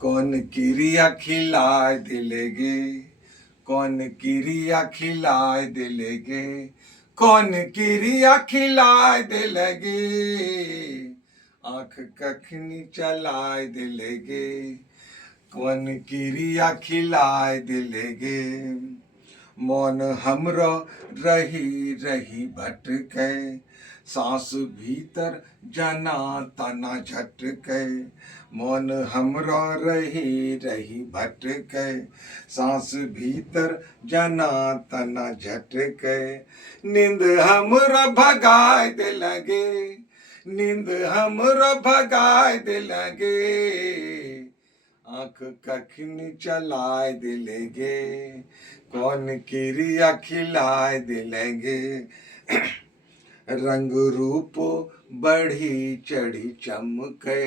कौन किरिया खिलाए दिलेगे, कौन किरिया खिलाए दिलेगे, कौन किरिया खिलाए दिलेगे, आँख कखनी चलाए दिलेगे, कौन किरिया खिलाए दिलेगे। मौन हमरो रही रही भटके, सांस भीतर जना तना झटके। मौन हमरो रही रही भटके, सांस भीतर जना तना झटके। नींद हमरो भगाए दे लगे, नींद हमरो भगाए दे लगे, आँख कखनी चलाए दिलेगे, कौन किरिया खिलाए दिलेगे। रंग रूप बढ़ी चढ़ी चमके,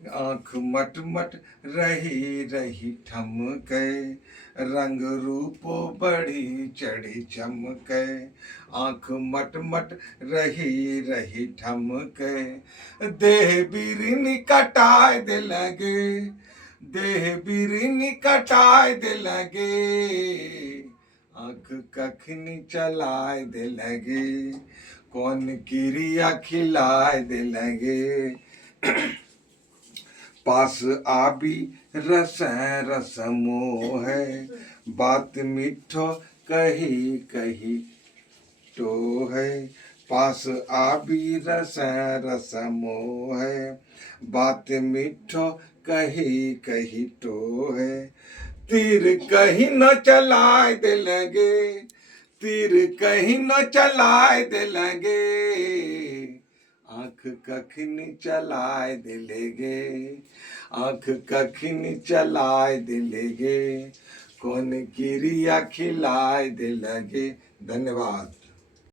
आँख मटमट रही रही ठमके। रंग रूप बढ़ी चढ़ी चमके, आँख मटमट रही रही ठमके। देह बिरनी कटाए दे लगे, देह बिरनी कटाए दे लगे, आँख कखनी चलाए दे लगे, कौन किरिया खिलाए दे लगे। पास आबी रस रस मोह, बात मीठो कही कही तो है। पास आबी रस रस मोह, बात मीठो कही कही तो है। तीर कहीं न चलाए दे लगे, तीर कहीं न चलाए दे लगे, आँख कखनी चलाए दे लगे, आँख कखनी चलाए दे लगे, कौन किरिया खिलाए दे लगे। धन्यवाद।